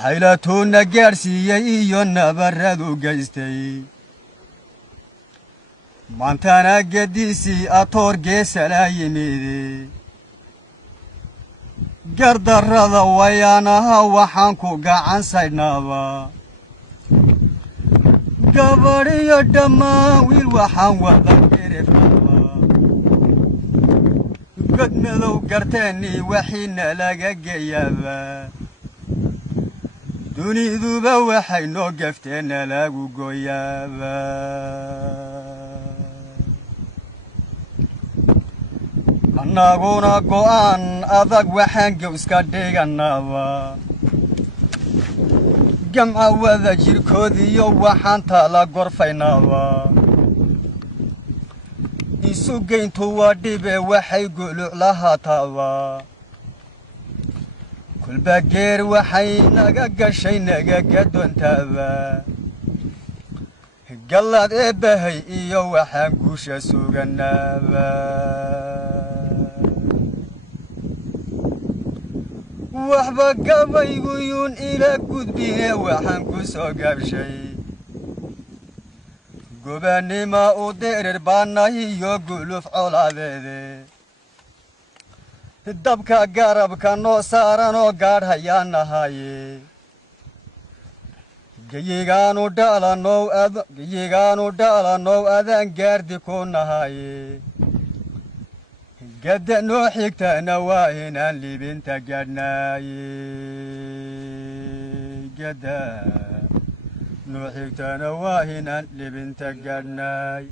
حيلتنا جارسية نبردو جيستي مانتانا قديسي أطور جيس لا يميدي قرد الرضا ويانا وحانكو قاعن سيدنابا قبري الدما والوحان وضغير فنابا قد ملو قرتاني وحين لقا قيابا دوني ذوبا وحي نوقفتين لاقو قيابا annaguna go'aan adag waxaan gowska dhiganaaba gamca wada jirkoodiyo waxaan tala gorfaynaaba isu geyntu waa dhibe waxay guluc lahaataaba kulba geer waxay naga gashay naga gadoontaaba gallad eebbahay iyo waxaan guusha suganaaba waxba gabayguyuun ila gudbine waxaan ku soo gaabshay gobaannima u derir baanahi iyo guluf colaadeede dabka garabka noo saaranoo gaadhayaa nahaye geyigaanu dhaalanow adaan gaardi ku nahaye gada noo xigtana waa inaan libinta gaadhnaaye gada noo xigtana waa inaan libinta gaadhnaaye